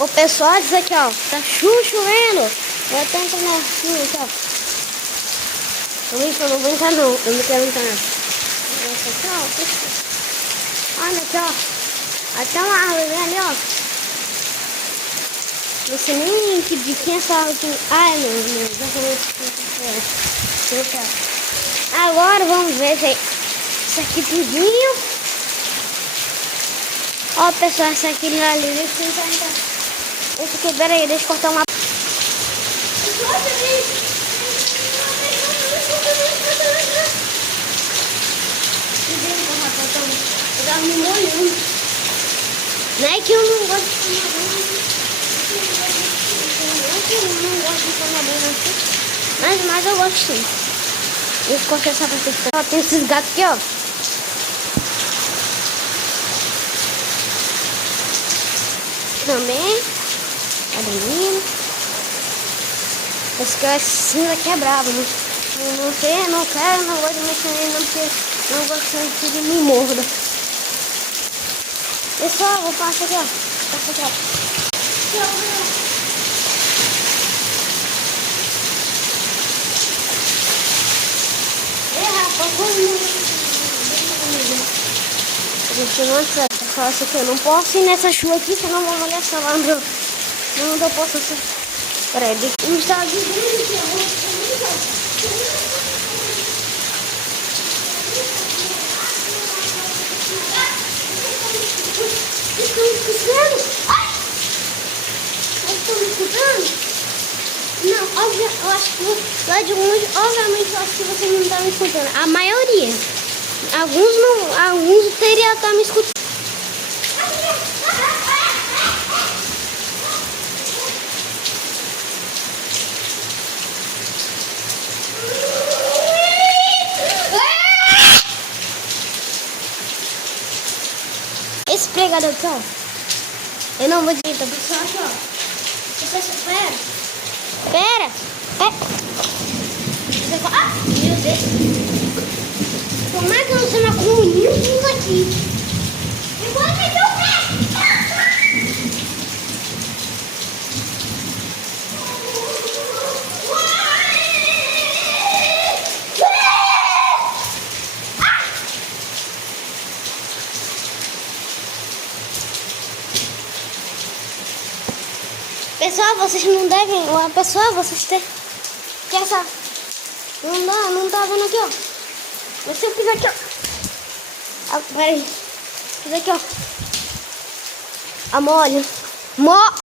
O pessoal diz aqui, ó, tá chovendo. Eu tô entrando na chuva aqui, ó. Eu não vou entrar não, eu não quero entrar não. Aqui, ó. Olha aqui, ó. Até uma árvore ali, ó. Não sei nem de quem é essa árvore. Ai, meu, agora vamos ver isso aqui tudinho. Ó, pessoal, essa aqui ali, esse aqui, peraí, deixa eu cortar uma. Eu tava me molhando. Não é que eu não gosto de tomar banho. Não é que eu não gosto de tomar banho assim. Mas eu gosto sim. Deixa eu cortar essa parte. Ó, tem esses gatos aqui, ó. Também. A menina. Esse cinza aqui é bravo, né? Não quero, não gosto de mexer nele, não, porque não gosto que ele me morda. Pessoal, vou passar aqui, ó. Passa aqui, ó. Eu não posso ir nessa chuva aqui, senão vou molhar essa lá. Não posso ser. Peraí, deixa eu estar aqui. Estão me escutando? Ai! Estão me escutando? Não, óbvio, eu acho que lá de longe, obviamente, eu acho que você não está me escutando. A maioria. Alguns não, alguns teriam estar me escutando. Esse pregador aqui, ó. Eu não vou direita, pessoal, aqui, ó. Pera. Ah, meu Deus. Como é que eu não sei na comunhão disso aqui? Eu vou meter o pé. Pessoal, vocês não devem. Pessoal, vocês têm. Que essa. Não tá vendo aqui, ó. Mas se eu fizer aqui, ó. Ah, peraí. Fiz aqui, ó. A molho.